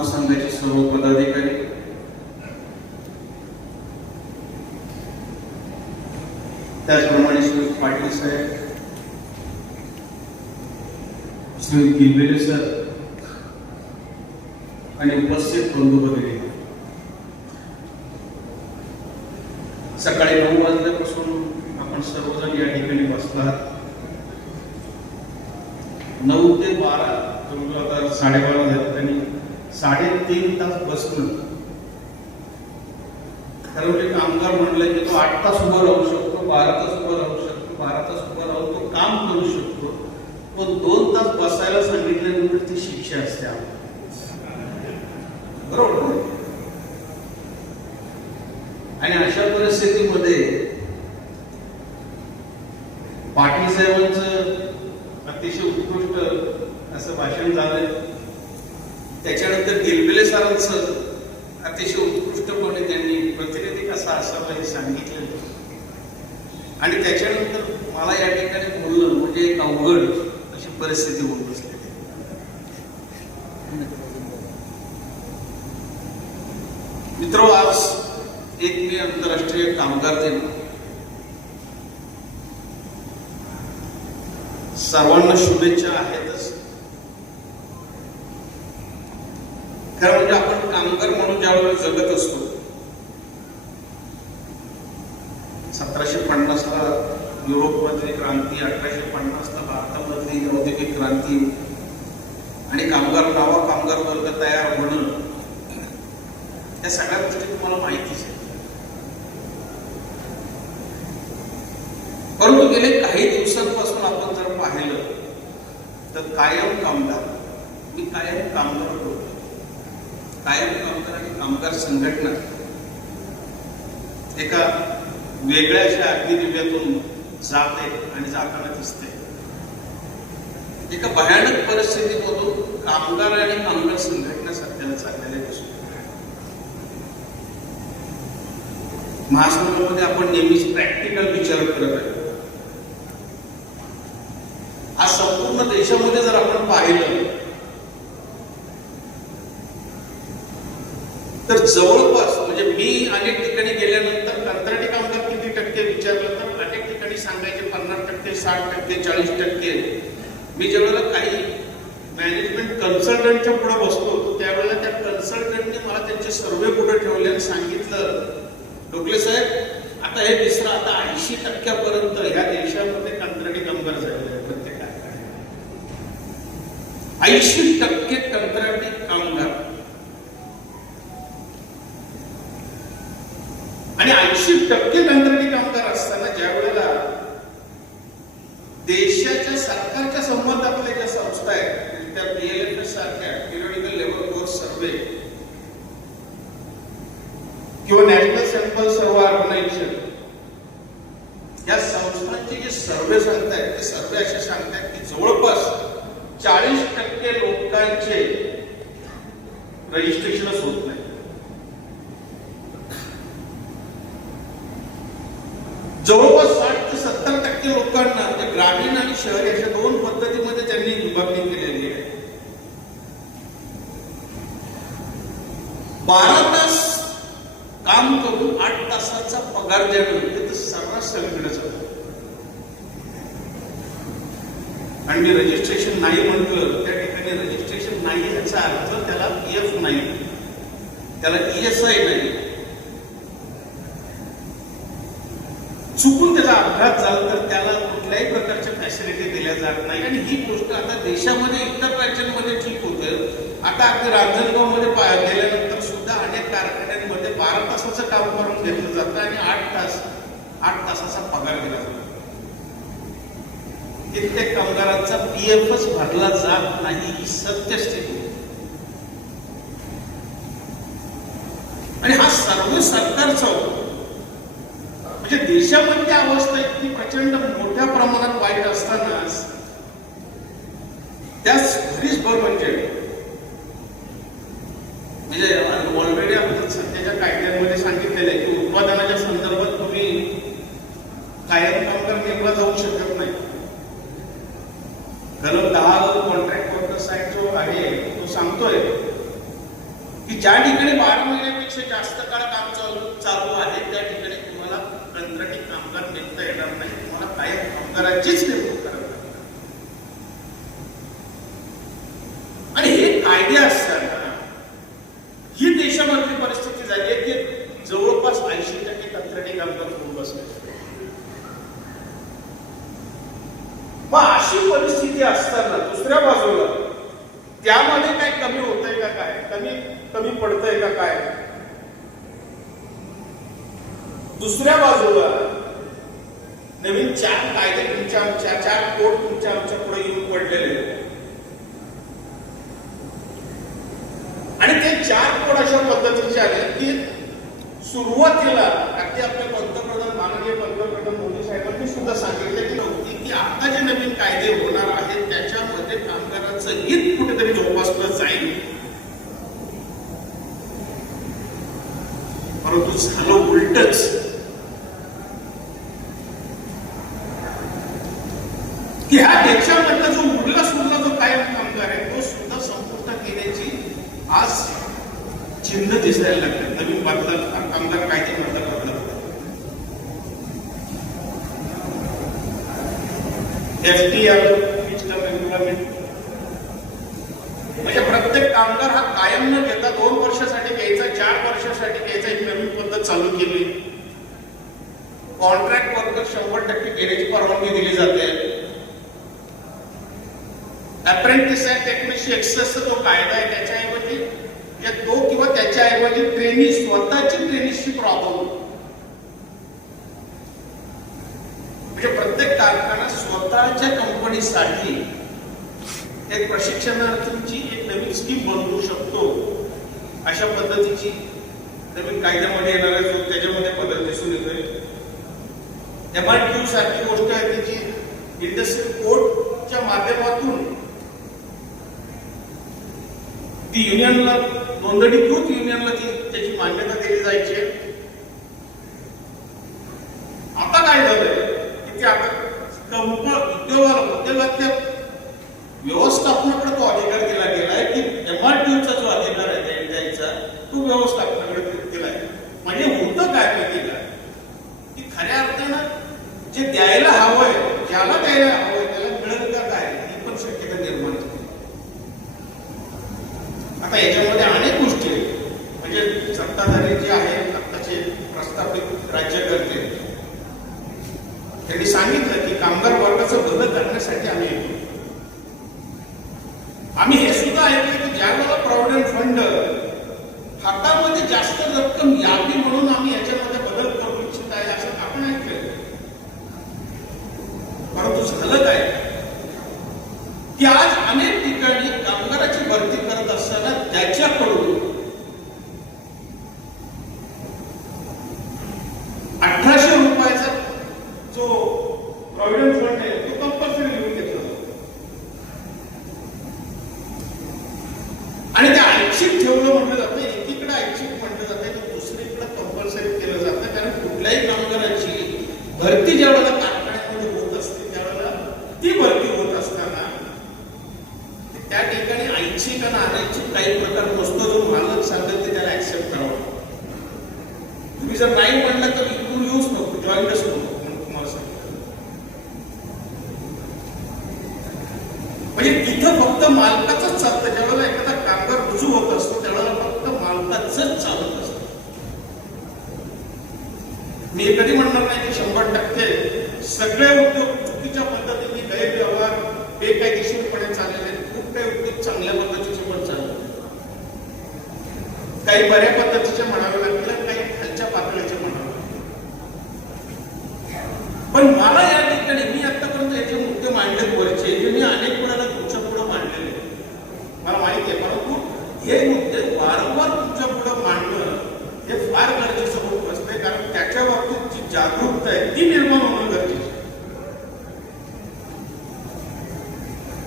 महासंघाचे सर्व पदाधिकारी, त्याचप्रमाणे श्री पाटील साहेब, श्री गिलबेले सर आणि उपस्थित बंधू भगिनी, सकाळी 9 वाजल्यापासून आपण सर्वजण या ठिकाणी बसलात. 9 ते 12 आता 12:30 झाले आणि 3.5 तास बसणं. खरं म्हणजे कामगार म्हणलं की तो 8 तास उभा राहू शकतो, 12 तास उभा राहू शकतो, 12 तास उभा राहून तो काम करू शकतो, पण 2 तास बसायला सांगितल्यानंतर ती शिक्षा असते आम्हाला. बरोबर. आणि अशा परिस्थितीमध्ये पाटील साहेबांचं अतिशय उत्कृष्ट असं भाषण झालं. त्याच्यानंतर गिलबेले सरांचं अतिशय उत्कृष्टपणे त्यांनी प्रतिनिधी कसा असावा हे सांगितलं. आणि त्याच्यानंतर मला या ठिकाणी बोलणं म्हणजे एक अवघड अशी परिस्थिती होत बसली. मित्रो, आज 1 मे आंतरराष्ट्रीय कामगार दिन. सर्वांना शुभेच्छा आहेतच. खरं म्हणजे आपण कामगार म्हणून ज्यावेळेला जगत असतो, 1750 ला युरोपमधली क्रांती, 1850 ला भारतामधली औद्योगिक क्रांती आणि कामगार वर्ग तयार होणं, या सगळ्या गोष्टी तुम्हाला माहितीच आहे. परंतु गेले काही दिवसांपासून आपण जर पाहिलं तर कायम कामगार होतो. कायम कामगार आणि कामगार संघटना एका वेगळ्या अशा अग्निदिव्यातून जाते आणि जाताना दिसते. एका भयानक परिस्थितीमधून कामगार आणि कामगार संघटना सध्याला चाललेल्या दिसतो. महासंघामध्ये आपण नेहमीच प्रॅक्टिकल विचार करत आहे. आज संपूर्ण देशामध्ये जर आपण पाहिलं तर जवळपास म्हणजे मी अनेक ठिकाणी गेल्यानंतर कंत्राटी कामगार किती टक्के विचारलं तर अनेक ठिकाणी सांगायचे 50%, 60%, 40%. मी ज्यावेळेला काही मॅनेजमेंट कन्सल्टंटच्या पुढे बसतो त्यावेळेला त्या कन्सल्टंटने मला त्यांचे सर्वे पुढे ठेवले आणि सांगितलं, डोकले साहेब, आता हे तिसरं, आता 80% ह्या देशामध्ये कंत्राटी कामगार झालेले आहेत. प्रत्येक 80% कंत्राटी कामगार. आणि 80% कंत्राटी कामगार असताना ज्या वेळेला देशाच्या सरकारच्या संबंधातल्या ज्या संस्था आहेत, त्या PLF सारख्या पिरियडिकल लेबर फोर्स सर्वे किंवा नॅशनल सॅम्पल सर्वे ऑर्गनायझेशन, या संस्थांचे जे सर्वे सांगतायत ते सर्वे असे सांगतायत की जवळपास 40% लोकांचे रजिस्ट्रेशनच होत नाही. जवळपास 60 ते 70% लोकांना म्हणजे ग्रामीण आणि शहरी अशा 2 पद्धतीमध्ये त्यांनी विभागणी केलेली आहे. 12 तास काम करून 8 तासाचा पगार देणं हे तर सर्रास सगळीकडे चालतं. आणि मी रजिस्ट्रेशन नाही म्हटलं, त्या ठिकाणी रजिस्ट्रेशन नाही याचा अर्थ त्याला PF नाही, त्याला ESI नाही. चुकून त्याचा अपघात झाला तर त्याला कुठल्याही प्रकारच्या फॅसिलिटी दिल्या जात नाही. आणि ही गोष्ट आता देशामध्ये इतर राज्यांमध्ये ठीक होते. आता अगदी रांजणगावमध्ये गेल्यानंतर सुद्धा अनेक कारखान्यांमध्ये 12 तासाचं काम करून घेतलं जातं आणि 8 तासाचा पगार दिला जातो. कित्येक कामगारांचा PFच भरला जात नाही, ही सत्यस्थिती. आणि हा सर्व सरकारचा होतो. म्हणजे देशामध्ये अवस्था इतकी प्रचंड मोठ्या प्रमाणात वाईट असताना त्याच भर म्हणजे ऑलरेडी आपण सध्याच्या कायद्यांमध्ये सांगितलेलं आहे की उत्पादनाच्या संदर्भात तुम्ही कायम कामगार नेमला जाऊ शकत नाही. कलम 10 कॉन्ट्रॅक्ट वर्कर्स ऍक्ट जो आहे तो सांगतोय की ज्या ठिकाणी 12 महिन्यापेक्षा जास्त काळ काम चालू आहे त्या ठिकाणी तुम्हाला कंत्राटी कामगार नेमता येणार नाही, तुम्हाला कायम कामगारांचीच नेमणूक करावी लागणार. आणि हे कायदे असताना ही देशामधली परिस्थिती झाली आहे की जवळपास 80% कंत्राटी कामगार होऊन बसले. मग अशी परिस्थिती असताना दुसऱ्या बाजूला त्यामध्ये काय कमी होतंय का, काय कमी पडतंय का काय. दुसऱ्या बाजूला नवीन 4 कायदे तुमच्या 4 कोड तुमच्या आमच्या पुढे येऊन पडलेले आणि ते 4 कोड अशा पद्धतीचे आले की सुरुवातीला अगदी आपले पंतप्रधान माननीय पंतप्रधान मोदी साहेबांनी सुद्धा सांगितले होते की आता जे नवीन कायदे होणार आहेत त्याच्यामध्ये कामगारांचं हित कुठेतरी जोपासलं जाईल. परंतु झालं उलटच. की ह्या देशामधला जो उरला सुरला जो कायम कामगार आहे तो सुद्धा संपूर्ण केल्याची आज चिन्ह दिसायला लागले नवीन कामगार कायदे बदल. FTR म्हणजे प्रत्येक कामगार हा कायम न घेता 2 वर्षासाठी घ्यायचा, 4 वर्षासाठी घ्यायचा एक नवीन पद्धत चालू केली. कॉन्ट्रॅक्ट वर्कर 100% घेण्याची परवानगी दिली जाते. अप्रेंटिस ऍक्ट 1961 जो कायदा आहे त्याच्याऐवजी तो किंवा त्याच्याऐवजी ट्रेनी स्वतःची ट्रेनिंगशिप राबवली. म्हणजे प्रत्येक कारखाना स्वतःच्या कंपनीसाठी एक प्रशिक्षणार्थींची एक नवीन स्कीम बनवू शकतो. अशा पद्धतीची नवीन कायद्यामध्ये येणार आहे जो त्याच्यामध्ये बदल दिसून येतोय. MRTU सारखी गोष्ट आहे त्याची इंडस्ट्रियल कोर्टच्या माध्यमातून ती युनियनला नोंदणीकृत युनियनला त्याची मान्यता दिली जायची. आता काय झालंय की ते आता उद्योगातल्या व्यवस्थापनाकडे तो अधिकार दिला गेलाय की MRTUचा जो अधिकार आहे द्यायचा तो व्यवस्थापनाकडे दिलाय. म्हणजे होतं काय माहिती का की खऱ्या अर्थानं जे द्यायला हवंय ज्याला द्यायला हवंय त्याला मिळेल का काय ही पण शक्यता निर्माण होते. आता याच्यामध्ये अनेक गोष्टी आहेत. म्हणजे सत्ताधारी जे आहेत आताचे प्रस्थापित राज्यकर्ते त्यांनी सांगितलं की कामगार वर्गाचं भलं करण्यासाठी आम्ही येतो. आम्ही हे सुद्धा ऐकलं की ज्यावेळेला प्रॉव्हिडंट फंड हातामध्ये जास्त रक्कम यावी म्हणून आम्ही याच्यामध्ये बदल करू इच्छित आहे असं आपण ऐकलं. परंतु झालं काय की आज अनेक ठिकाणी कामगाराची भरती करत असताना त्याच्याकडून 1800 रुपयाचा जो प्रॉव्हिडंट फंड आहे तो कंपल्सरी घेऊन घेतला आणि ते ऐच्छिक ठेवलं म्हटलं जातं. एकीकडे ऐच्छिक म्हटलं जातं तर दुसरीकडे कंपल्सरी केलं जातं. कारण कुठल्याही कामगाराची भरती ज्यावेळेला कारखान्यामध्ये होत असते त्यावेळेला ती भरती होत असताना त्या ठिकाणी ऐच्छिक आणि अनैच्छिक काही प्रकार नसतो. जो मालक सांगेल ते त्याला ऍक्सेप्ट करावं. तुम्ही जर नाही म्हणलं तर इकडून येऊच नको, जॉईनच नको तुम्हाला सांगितलं. म्हणजे तिथं फक्त मालकाचंच चालतं. ज्यावेळेला एखादा कामगार रुजू होत असतो त्यावेळेला फक्त मालकाचंच चालत असतं. मी कधी म्हणणार नाही की 100% सगळे उद्योग चुकीच्या पद्धतीने गैरव्यवहार बेकायदेशीरपणे चाललेले आहेत. खूप काही उद्योग चांगल्या पद्धतीचे पण चालले, काही बऱ्या पद्धतीचे म्हणावे लागतील, काही खालच्या पातळीचे म्हणावे. पण मला या ठिकाणी मी आतापर्यंत याचे मुद्दे मांडलेत वरचे जे मी अनेक वेळाला तुमच्या पुढे मांडलेले मला माहिती आहे. परंतु हे मुद्दे वारंवार तुमच्या पुढे मांडणं हे फार गरजेचं होत असते. कारण त्याच्या बाबतीत जी जागरूकता आहे ती निर्माण होणं गरजेचं.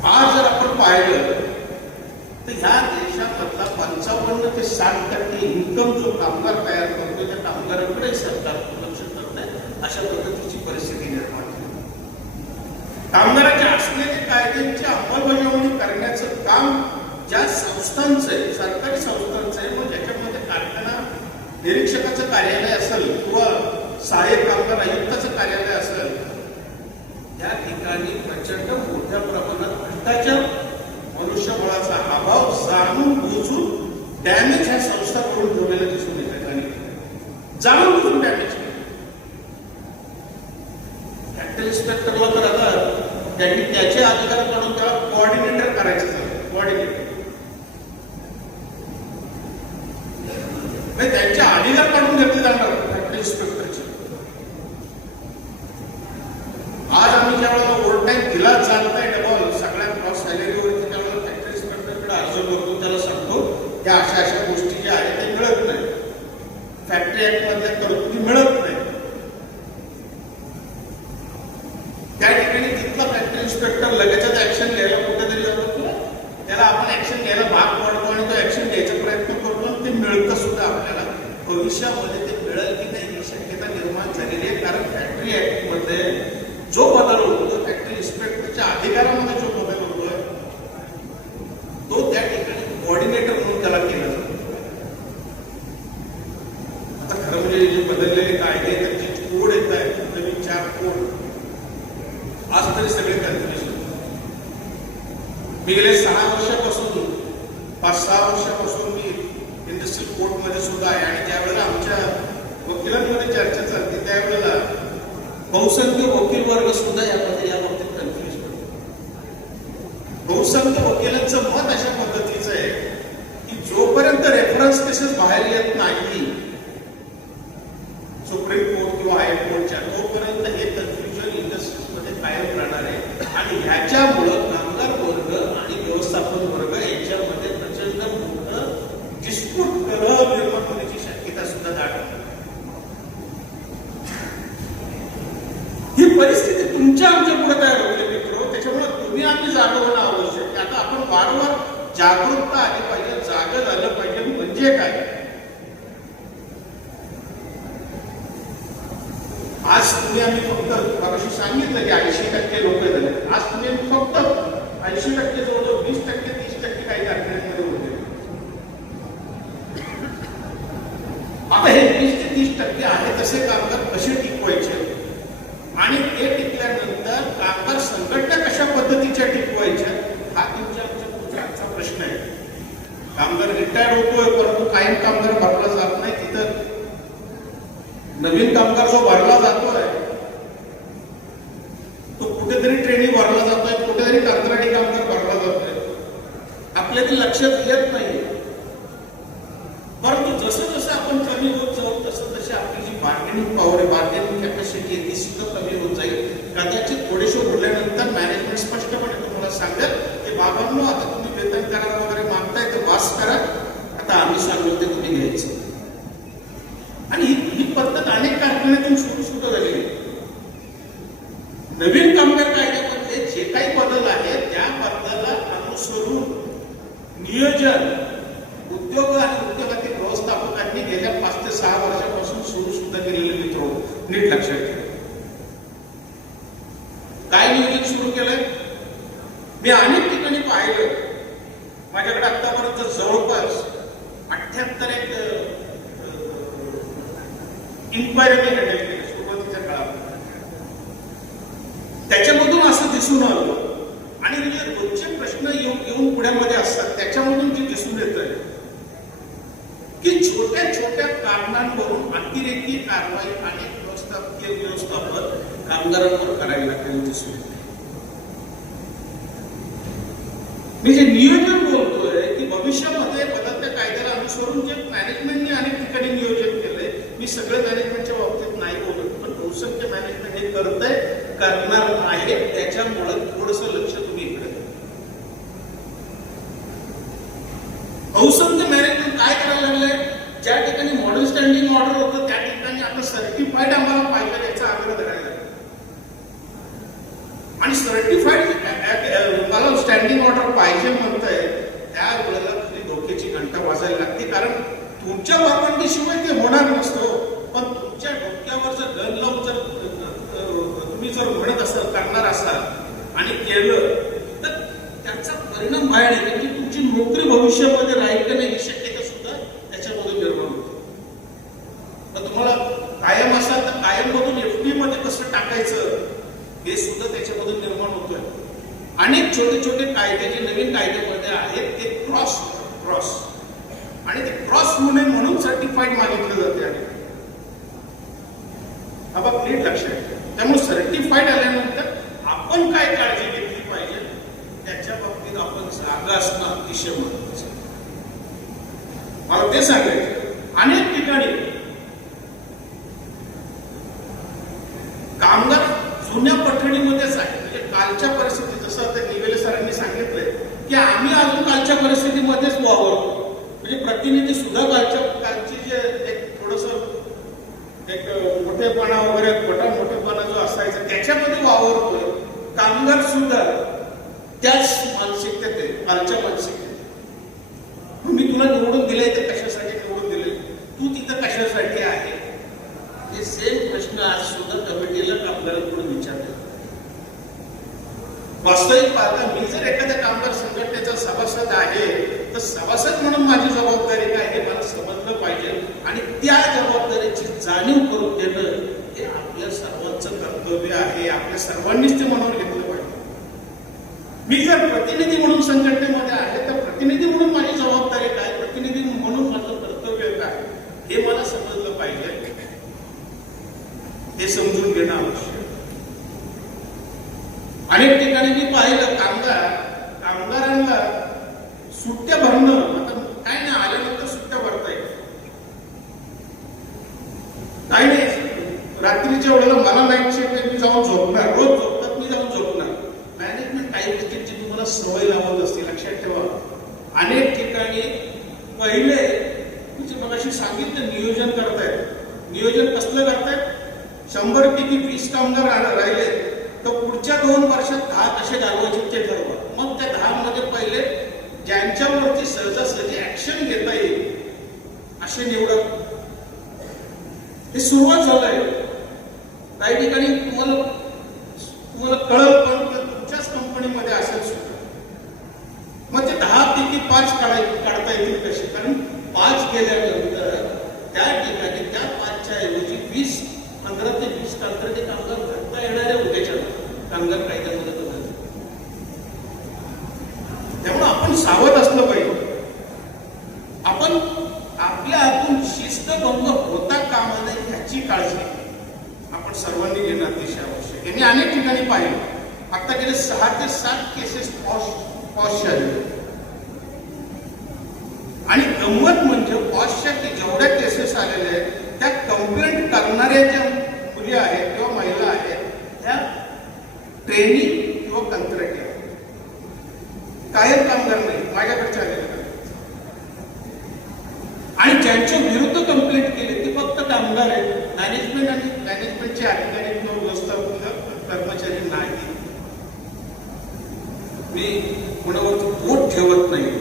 आज जर आपण पाहिलं तर ह्या देशामधला 55 ते 60% इन्कम जो कामगार तयार करतो त्या कामगारांकडे सरकार दुर्लक्ष करत आहे. अशा पद्धतीची परिस्थिती निर्माण झाली. कामगारांच्या असलेल्या कायद्यांची अंमलबजावणी करण्याचं काम ज्या संस्थांचं आहे, सरकारी संस्थांचं आहे, म्हणजे निरीक्षकाचं कार्यालय असेल किंवा सहाय्यक कामगार आयुक्ताचं कार्यालय असेल, त्या ठिकाणी प्रचंड मोठ्या प्रमाणात भ्रष्टाचार, मनुष्यबळाचा अभाव जाणून बुजून डॅमेज ह्या संस्था करून ठेवलेल्या दिसून येतात. आणि जाणून बुजून डॅमेज फॅक्टरी इन्स्पेक्टरला तर आता त्यांनी त्याचे अधिकार काढून त्याला कोऑर्डिनेटर करायचं झालं. कोऑर्डिनेटर त्यांचे अधिकार काढून घेतले जाणार फॅक्टरी इन्स्पेक्टरचे. आज आम्ही ज्यावेळेला ओव्हर टाइम दिला चालतंय डबल सगळ्या क्रॉस सॅलरीवरती, त्यावेळेला फॅक्टरी इन्स्पेक्टरकडे अर्ज करतो, त्याला सांगतो त्या अशा अशा गोष्टी ज्या आहेत ते मिळत नाही, फॅक्टरी ऍक्ट मधल्या तरतुदी मिळत नाही. त्या ठिकाणी तिथला फॅक्टरी इन्स्पेक्टर लगेचच ऍक्शन घ्यायला कुठेतरी जातो, त्याला आपण ऍक्शन घ्यायला भाग पडतो आणि तो ऍक्शन घ्यायचा प्रयत्न करतो आणि ते मिळतं सुद्धा. आपल्याला भविष्यामध्ये ते मिळेल की नाही ही शक्यता निर्माण झालेली आहे. कारण फॅक्टरी ऍक्ट मध्ये जो बदल होतो, फॅक्टरी इन्स्पेक्टरच्या अधिकारामध्ये जो बदल होतोय तो त्या ठिकाणी कोऑर्डिनेटर म्हणून त्याला केला जातो. आता खरं म्हणजे जे बदललेले कायदे, त्यांचे कोड येत आहेत, नवीन 4 कोड, आज तरी सगळे कॅल्क्युलेशन. मी गेले 6 वर्षापासून 5-6 वर्षापासून मी इंडस्ट्रियल कोर्टमध्ये सुद्धा आहे. आणि ज्यावेळेला आमच्या वकिलांमध्ये चर्चा चालते त्यावेळेला बहुसंख्य वकील वर्ग सुद्धा या बाबतीत कन्फ्युज होतो. बहुसंख्य वकिलांचं मत अशा पद्धतीचं आहे की जोपर्यंत रेफरन्स केसेस बाहेर येत नाही सुप्रीम कोर्ट किंवा हायकोर्टच्या, तोपर्यंत हे कन्फ्युजन इंडस्ट्रीजमध्ये कायम राहणार आहे. आणि ह्याच्यामुळं कामगार वर्ग आणि व्यवस्थापन वर्ग याच्यामध्ये प्रचंड मोठं डिस्प्यूट निर्माण होण्याची शक्यता सुद्धा दाट. ही परिस्थिती तुमच्या आमच्या पुढे तयार होते मित्र, त्याच्यामुळे तुम्ही आम्ही जागा होणं आवश्यक आहे. आता आपण वारंवार जागरूकता आली पाहिजे, जागं झालं पाहिजे. म्हणजे काय, आज तुम्ही आम्ही फक्त मगाशी सांगितलं की 80% लोक झाले, आज तुम्ही फक्त 80% जवळजवळ 20%, 30% काही कारखान्यांमध्ये होते. आता हे 20 ते 30% आहे तसे कामगार कसे टिकवायचे आणि ते टिकल्यानंतर कामगार संघटना कशा पद्धतीच्या टिकवायच्या, हा तुमच्या आमच्या प्रश्न आहे. कामगार रिटायर होतोय परंतु कायम कामगार भरला जात नाही. तिथं नवीन कामगार जो भरला जातोय तो कुठेतरी ट्रेनिंग भरला जातोय, कुठेतरी कंत्राटी कामगार भरला जातोय. आपल्या ते लक्षात येत नाही. परंतु जसं जसं आपण कमी होत जाऊ तसं तशी आपली जी बार्गेनिंग पॉवर आहे, बार्गेनिंग कॅपॅसिटी आहे, ती सुद्धा कमी होत जाईल. कदाचित थोडेसे उरल्यानंतर मॅनेजमेंट स्पष्टपणे तुम्हाला सांगेल की बाबांनो आता तुम्ही वेतन करार वगैरे मागताय तर वास करा, आता आम्ही सांगू ते तुम्ही घ्यायचं. आणि ही पद्धत अनेक कारखान्यातून सुरू झालेली आहे. नवीन कामगार कायद्यामध्ये जे काही बदल आहेत त्या बदलाला अनुसरून नियोजन उद्योग आणि उद्योगातील व्यवस्थापकांनी गेल्या 5 ते 6 वर्षापासून सुरू सुद्धा केलेले मित्र, नीट लक्षात ठेवा. काय नियोजन सुरू केलंय मी अनेक ठिकाणी पाहिलं. माझ्याकडे आतापर्यंत जवळपास 78 इन्क्वायरी मी हँडल केली सुरुवातीच्या काळात. त्याच्यामधून असं दिसून आलं आणि म्हणजे रोजचे प्रश्न येऊन पुढ्यामध्ये असतात त्याच्यामधून जे दिसून येत आहे की छोट्या छोट्या कारणांवरून अतिरेकी कारवाई अनेक व्यवस्थापन कामगारांवर करायला लागलेलं दिसून येते. मी जे नियोजन बोलतोय की भविष्यामध्ये बदलत्या कायद्याला अनुसरून जे मॅनेजमेंटने अनेक ठिकाणी नियोजन केलंय, मी सगळं मॅनेजमेंटच्या बाबतीत नाही बोलत, पण बहुसंख्य मॅनेजमेंट हे करतंय, करणार आहे. त्याच्यामुळे थोडंसं लक्ष तुम्ही इकडे द्या. बहुसंख्य मॅनेजमेंट काय करायला लागलंय, ज्या ठिकाणी मॉडेल स्टँडिंग ऑर्डर होतं त्या ठिकाणी आपण सर्टिफाईड आम्हाला पाहिजे याचा आग्रह धरायला. आणि सर्टिफाईड मला स्टँडिंग ऑर्डर पाहिजे म्हणतंय त्यावेळेला तुम्ही डोक्याची घंटा वाजायला लागते. कारण तुमच्या परवानगीशिवाय ते होणार नसतं. पण तुमच्या डोक्यावर जर गन लावून जर तुम्ही जर म्हणत असाल, करणार असाल आणि केलं तर त्याचा परिणाम बाहेर येतो की तुमची नोकरी भविष्यामध्ये राहील का नाही ही शक्यता सुद्धा त्याच्यामध्ये निर्माण होते. अनेक छोटे छोटे कायदे जे नवीन कायद्यामध्ये आहेत ते क्रॉस आणि ते क्रॉस म्हणून सर्टिफाईड मागितलं जाते. बाबा नीट लक्षात ठेवा. त्यामुळे सर्टिफाईड आल्यानंतर आपण काय काळजी घेतली पाहिजे त्याच्या बाबतीत आपण जागा असणं अतिशय महत्वाचं. मला ते सांगायचं अनेक ठिकाणी कामगार जुन्या पठडीमध्येच आहे. म्हणजे कालच्या परिस्थितीत जसं आता निवेले सरांनी सांगितलंय की आम्ही अजून कालच्या परिस्थितीमध्येच वावरतो. म्हणजे प्रतिनिधी सुद्धा कालची जे एक थोडस एक मोठेपणा वगैरे मोठेपणा जो असायचा त्याच्यामध्ये वावरतोय. कामगार सुद्धा त्याच मानसिकतेत आहे, कालच्या मानसिकतेत. मी तुला निवडून दिले ते कशासाठी निवडून दिले, तू तिथं कशासाठी आहे, हे सेम प्रश्न आज सुद्धा कमिटीला आपल्याला पुढे विचारले. वास्तविक पाहता मी जर एखाद्या कामगार संघटनेचा सभासद आहे तर सभासद म्हणून माझी जबाबदारी काय हे मला समजलं पाहिजे आणि त्या जबाबदारीची जाणीव करून देणं हे आपल्या सर्वांचं कर्तव्य आहे. आपल्या सर्वांनीच ते मनावर घेतलं पाहिजे. मी जर प्रतिनिधी म्हणून संघटनेमध्ये आहे तर प्रतिनिधी म्हणून माझी जबाबदारी काय, प्रतिनिधी म्हणून माझं कर्तव्य काय हे मला समजलं पाहिजे. हे समजून घेणं आवश्यक. अनेक ठिकाणी मी पाहिलं कामगारांना सुट्ट्या भरणं, आता काय नाही आल्यानंतर सुट्ट्या भरता येईल काही नाही. रात्रीच्या वेळेला मला नाईट शिफ्ट मी जाऊन झोपणार, रोज झोपतात मी जाऊन झोपणार. मॅनेजमेंट काही गोष्टींची तुम्हाला सवय लावत असते. लक्षात ठेवा अनेक ठिकाणी पहिले म्हणजे मगाशी सांगितलं नियोजन करतायत. नियोजन कसलं करतायत, 100 पैकी 20 कामगार राहिले तर पुढच्या 2 वर्षात 10 कसे घालवायचे ते ठरवा. मग त्या 10 मध्ये पहिले ज्यांच्यावरती सहजासहजी ऍक्शन घेता येईल असे निवडा. हे सुरुवात झालंय. काही ठिकाणी तुम्हाला कळलं पण तुमच्याच कंपनीमध्ये असेल सुद्धा. मग ते 10 पैकी 5 काढता येतील कसे, कारण 5 केल्यानंतर त्या ठिकाणी त्या 5च्या ऐवजी 15 ते 20 कंत्राटी कामगार भरता येणारे उद्याच्या कामगार कायद्यामध्ये बदल. त्यामुळे आपण सावध असलं पाहिजे. आपण आपल्या हातून शिस्तभंग होता कामा नये ह्याची काळजी आपण सर्वांनी घेणं अतिशय आवश्यक. यांनी अनेक ठिकाणी पाहिलं. आता गेले 6 ते 7 केसेस पॉश झाले आणि गंमत म्हणजे पॉशच्या जेवढ्या केसेस आलेल्या आहेत त्या कंप्लेंट करणाऱ्या ज्या मुली आहेत किंवा महिला आहेत त्या ट्रेनिंग किंवा कंत्राटी कायम कामगार नाही, माझ्याकडे आलेले. आणि ज्यांच्या विरुद्ध कंप्लेंट केली ते फक्त कामगार आहेत. मॅनेजमेंट आणि मॅनेजमेंटचे अधिकारी किंवा व्यवस्थापक कर्मचारी नाही. मी कोणावरती बोट ठेवत नाही,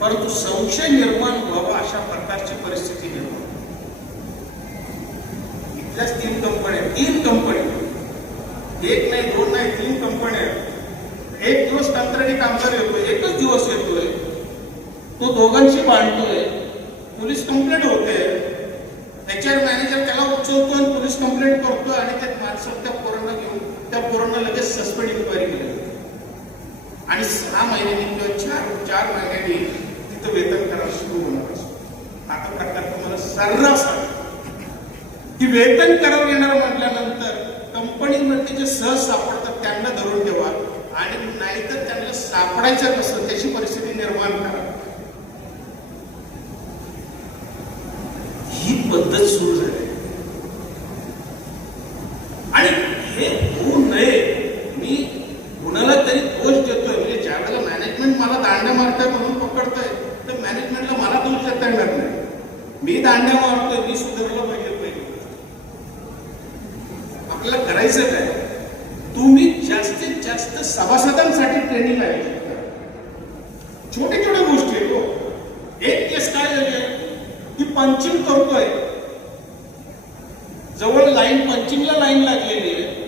परंतु संशय निर्माण व्हावा अशा प्रकारची परिस्थिती निर्माण. इथल्याच 3 कंपन्या, एक नाही 2 नाही 3 कंपन्या. एक दिवस कंत्राटी कामगार येतोय, एकच दिवस येतोय, तो दोघांशी भांडतोय, पोलीस कंप्लेंट होते, HR मॅनेजर त्याला उचलतो आणि पोलीस कंप्लेंट करतो आणि त्या माणसाला त्या पोरांना लगेच सस्पेंड इन्क्वायरी केली आणि 6 महिन्यांनी किंवा 4 महिन्यांनी तिथं वेतन करायला सुरू होणार असतो. आता प्रकार तुम्हाला सर्रास की वेतन करार येणार म्हटल्यानंतर कंपनीमध्ये जे सहज सापडतात त्यांना धरून ठेवा आणि नाहीतर त्यांना सापडायचं कसं त्याची परिस्थिती निर्माण करा. ही पद्धत सुरू झाली आणि हे होऊ नये. मी कुणाला तरी दोष देतोय म्हणजे ज्या वेळेला मॅनेजमेंट मला दांड्या मारतोय म्हणून पकडतोय तर मॅनेजमेंटला मला दोष देता येणार नाही. मी दांड्या मारतोय, मी सुधारला पाहिजे. आपल्याला करायचं काय, तुम्ही जास्तीत जास्त सभासदांसाठी ट्रेनिंग आहे. छोटे छोटे गोष्टी आहेत हो. एक केस काय झाली की पंचिंग करतोय, जवळ पंचिंगला लाईन लागलेली आहे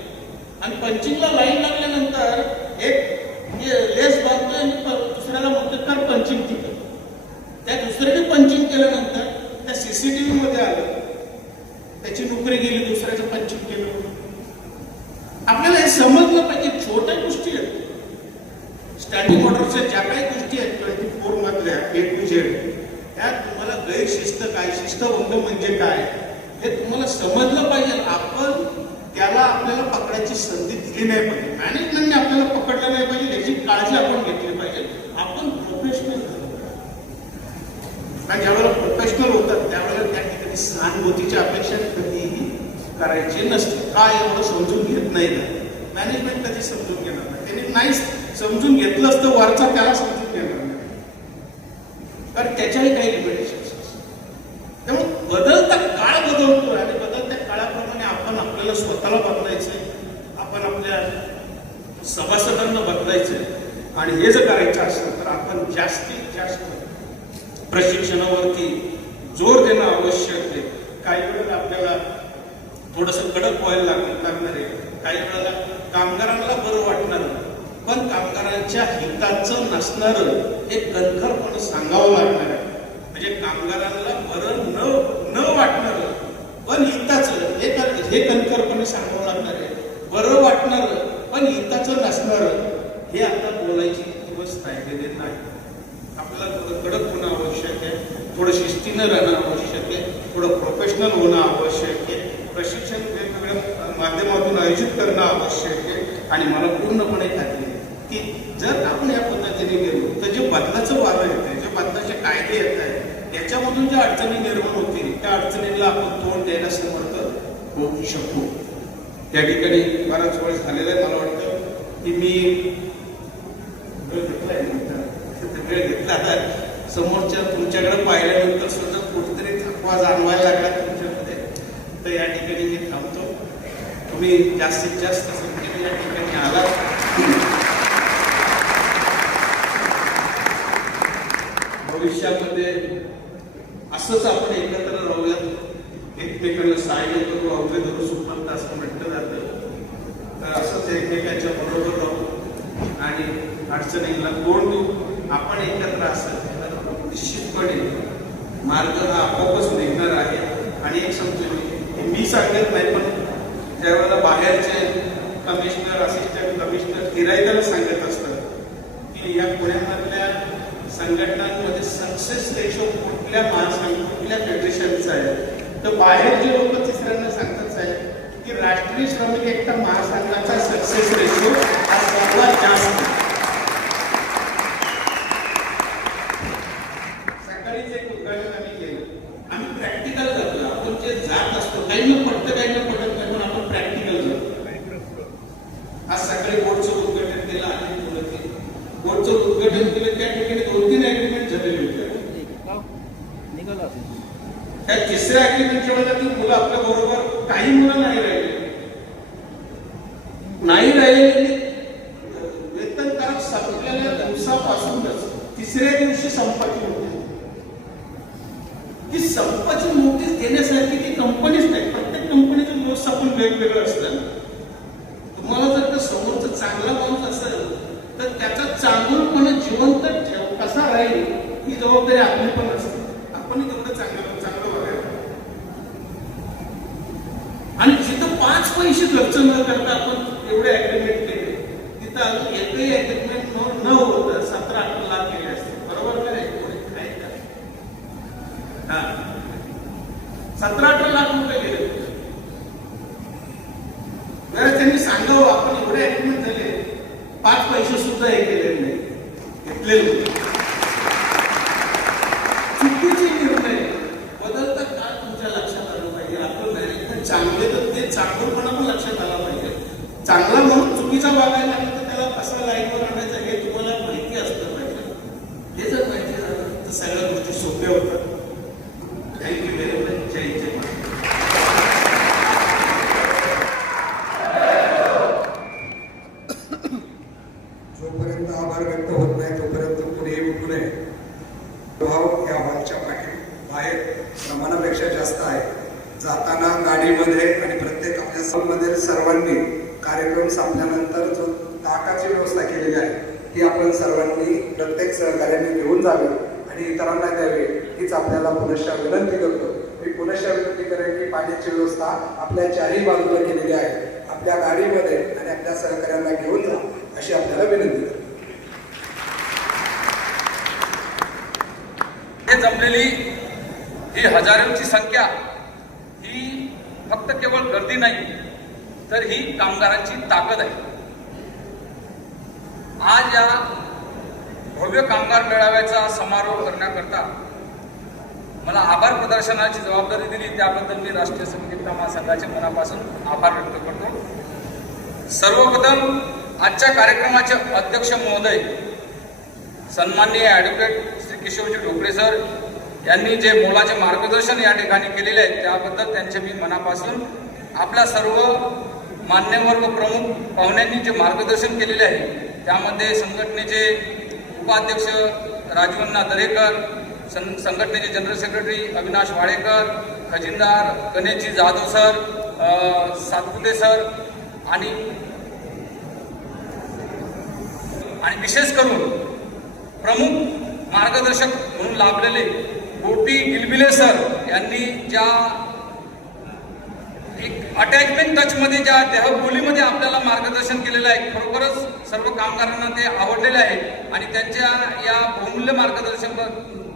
आणि पंचिंगला लाईन लागल्यानंतर एक लेस बांधतोय आणि दुसऱ्याला म्हणतो कर पंचिंग तिथं. त्या दुसऱ्याने पंचिंग केल्यानंतर त्या CCTV मध्ये आलं, त्याची नोकरी गेली, दुसऱ्याचं पंचिंग केलं. आपल्याला हे समजलं पाहिजे. छोट्या गोष्टी आहेत स्टँडिंग ऑर्डरच्या ज्या काही गोष्टी आहेत 24 मधल्या A to Z, त्यात तुम्हाला गैरशिस्त काय, शिस्तभंग म्हणजे काय हे तुम्हाला समजलं पाहिजे. आपण त्याला आपल्याला पकडायची संधी दिली नाही पाहिजे, मॅनेजमेंटने आपल्याला पकडलं नाही पाहिजे, याची काळजी आपण घेतली पाहिजे. आपण प्रोफेशनल झालो, कारण ज्यावेळेला प्रोफेशनल होतात त्यावेळेला त्या ठिकाणी सहानुभूतीची अपेक्षा कधीही करायची नसते. काय एवढं समजून घेत नाही ना, मॅनेजमेंट कधी समजून घेणार नाही. त्यांनी नाही समजून घेतलं असतं वरचा, त्याला समजून घेणार नाही, कारण त्याच्याही काही लिमिटेशन्स असतात. त्यामुळे बदलता काळ बदलतो आणि बदलत्या काळाप्रमाणे आपण आपल्याला स्वतःला बदलायचंय, आपण आपल्या सभासदांना बदलायचंय. आणि हे जर करायचं असेल तर आपण जास्तीत जास्त प्रशिक्षणावरती जोर देणं आवश्यक आहे. काही वेळेला आपल्याला थोडंसं कडक व्हायला लागणार आहे, काही वेळेला कामगारांना बरं वाटणार, पण कामगारांच्या हिताचं नसणारं हे कणखरपणे सांगावं लागणार आहे. म्हणजे कामगारांना बरं न वाटणार पण हिताचं हे कणखरपणे सांगावं लागणार आहे. बरं वाटणार पण हिताचं नसणार हे आता बोलायची दिवस राहिलेले नाही. आपल्याला थोडं कडक होणं आवश्यक आहे, थोडं शिस्तीनं राहणं आवश्यक आहे, थोडं प्रोफेशनल होणं आवश्यक आहे, प्रशिक्षण वेगवेगळ्या माध्यमातून आयोजित करणं आवश्यक आहे. आणि मला पूर्णपणे खात्री आहे की जर आपण या पद्धतीने गेलो तर जे बदलाचं वारं येत आहे, जे बदलाचे कायदे येत आहेत, याच्यामधून ज्या अडचणी निर्माण होतील त्या अडचणींना आपण तोंड द्यायला समर्थ होऊ शकू. त्या ठिकाणी बराच वेळ झालेला आहे. मला वाटतं की मी वेळ घेतला तर समोरच्या तुमच्याकडे पाहिल्यानंतर सुद्धा कुठेतरी थकवा जाणवायला लागला तुमच्यामध्ये, तर या ठिकाणी मी थांबतो. तुम्ही जास्तीत जास्त संख्येने या ठिकाणी आलात. भविष्यामध्ये असंच आपण एकत्र राहूयात, एकमेकांना सहाय्य करू, अवघे धरू सुपंत असं म्हटलं जातं. तर असंच एकमेकांच्या बरोबर राहू आणि अडचणींना तोंड देऊ. आपण एकत्र असेल तर निश्चितपणे मार्ग हा आपोआपच निघणार आहे. आणि एक समजून मी सांगत नाही, पण ज्यावेळेला बाहेरचे कमिशनर, असिस्टंट कमिशनर फिरायला सांगत असतात की या पुण्यामधल्या संघटनांमध्ये सक्सेस रेशो कुठल्या कुठल्या फेडरेशनचा आहे, तर बाहेर जे लोक तिसऱ्यांना सांगतात साहेब की राष्ट्रीय श्रमिक एकता महासंघाचा सक्सेस रेशो हा सर्वात जास्त. सकाळीच एक उद्घाटन आम्ही केलं, आम्ही प्रॅक्टिकल करतो. आपण जे जात असतो काही न पडतं काही न पडत नाही, पण आपण प्रॅक्टिकल करतो. आज सकाळी बोर्डचं उद्घाटन केलं आणि बोर्डचं उद्घाटन केलं, त्या ठिकाणी 2-3 ऍग्रीमेंट झालेले होते. त्या तिसऱ्या ऍग्रीमेंटच्या वेळेला ती मुलं आपल्या बरोबर, काही मुलं नाही राहिलेली वेतनकारक संपलेल्या दिवसापासूनच तिसऱ्या दिवशी संपाची नोटीस. ती संपाची नोटीस देण्यासाठी ती कंपनीच नाही, प्रत्येक कंपनीचं व्यवस्थापन वेगवेगळं असतं. तुम्हाला जर का समोरचा चांगला माणूस असेल तर त्याचा चांगलपणे जिवंत कसा राहील ही जबाबदारी आपली पण असते. आपण तेवढं चांगलं बघायला. आणि जिथं 5 पैसे खर्च न करता आपण एवढे अग्रीमेंट केले, तिथं अजून एकही अग्रीमेंट न होता 17-18 लाख केले असते. बरोबर का नाही? 17-18 लाख रुपये गेले. त्यांनी सांगावं आपण एवढे अग्रीमेंट झाले, 5 पैसे सुद्धा हे केलेले नाही, घेतलेले होते. चुकीचे निर्णय बदलता काळ तुमच्या लक्षात आलं पाहिजे. आपलं मॅनेजमेंट चांगले तर ते चांगलपणा पण लक्षात आला पाहिजे. चांगला म्हणून चुकीचा वागायला लागला तर त्याला कसा लाईनवर आणायचं हे तुम्हाला माहिती असलं पाहिजे. हे जर माहिती झालं तर सगळ्या गोष्टी सोप्या होतात. Thank you very much. जय जय. जोपर्यंत आभार व्यक्त होत नाही तोपर्यंत पुढे उठू नये. भाव या हॉलच्या बाहेर प्रमाणापेक्षा जास्त आहे. जाताना गाडीमध्ये आणि प्रत्येक आपल्या सभेमध्ये सर्वांनी कार्यक्रम संपल्यानंतर जो ताटाची व्यवस्था केलेली आहे ती आपण सर्वांनी प्रत्येक सहकार्याने घेऊन जावी आणि इतरांना द्यावी हीच आपल्याला पुनश्च विनंती करतो. मी पुनश्च विनंती करेन की पाण्याची व्यवस्था आपल्या चारही बाजूला केलेली आहे. आपल्या गाडीमध्ये आणि आपल्या सहकार्यांना घेऊन जा अशी आपल्याला विनंती करतो. जमलेली ही हजारोंची संख्या ही फक्त केवळ गर्दी नाही, तर ही कामगारांची ताकद आहे. आज या भव्य कामगार मेळाव्याचा समारोप करण्याकरता मला आभार प्रदर्शनाची जबाबदारी दिली, त्याबद्दल मी राष्ट्रीय संगीत महासंघाचे मनापासून आभार व्यक्त करतो. सर्वप्रथम आजच्या कार्यक्रमाचे अध्यक्ष महोदय सन्माननीय ॲडव्होकेट श्री किशोरजी ढोकरे सर यांनी जे मोलाचे मार्गदर्शन या ठिकाणी केलेले आहे, त्याबद्दल त्यांचे मी मनापासून आपल्या सर्व मान्यवर व प्रमुख पाहुण्यांनी जे मार्गदर्शन केलेले आहे, त्यामध्ये संघटनेचे उपाध्यक्ष राजवन्ना दरेकर, संघटनेचे जनरल सेक्रेटरी अविनाश वाडेकर, खजिनदार गणेशजी जाधव सर, सातपुते सर आणि विशेष करून प्रमुख मार्गदर्शक म्हणून लाभलेले गोपी गिलबिले सर यांनी ज्या एक अटॅचमेंट टचमध्ये ज्या देहबोलीमध्ये आपल्याला मार्गदर्शन केलेलं आहे, खरोखरच सर्व कामगारांना ते आवडलेले आहे आणि त्यांच्या या बहुमूल्य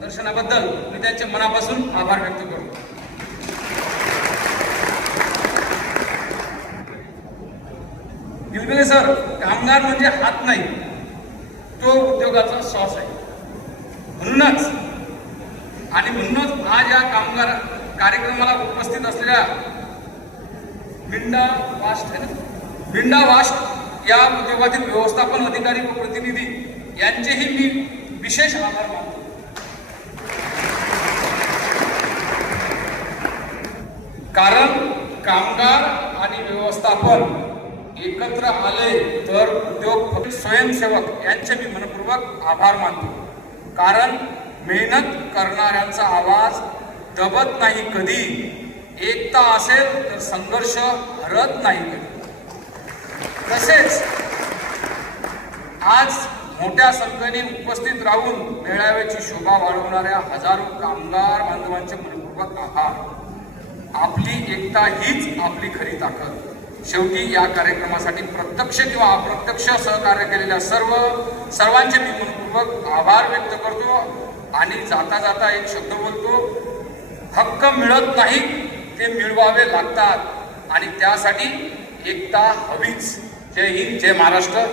दर्शनाबद्दल मी त्यांचे मनापासून आभार व्यक्त करतो. गिलबिले सर, कामगार म्हणजे हात नाही, तो उद्योगाचा श्वास आहे. म्हणूनच आज या कामगार कार्यक्रमाला उपस्थित असलेल्या विंडा वास्ट या उद्योगातील व्यवस्थापन अधिकारी व प्रतिनिधी यांचेही मी विशेष आभार मानतो. कारण कामगार आणि व्यवस्थापन एकत्र आले तर उद्योग स्वयंसेवक यांचे मी मनपूर्वक आभार मानतो. कारण मेहनत करणाऱ्यांचा आवाज दबत नाही कधी, एकता असेल तर संघर्ष हरत नाही कधी. तसेच आज मोठ्या संख्येने उपस्थित राहून मेळाव्याची शोभा वाढवणाऱ्या हजारो कामगार बांधवांचे मनपूर्वक आभार. आपली एकता हीच आपली खरी ताकद. शेवटी या कार्यक्रमासाठी प्रत्यक्ष किंवा अप्रत्यक्ष सहकार्य केलेल्या सर्वांचे मी मनपूर्वक आभार व्यक्त करतो आणि जाता जाता एक शब्द बोलतो, हक्क मिळत नाही, ते मिळवावे लागतात आणि त्यासाठी एकता हवीच. जय हिंद, जय महाराष्ट्र.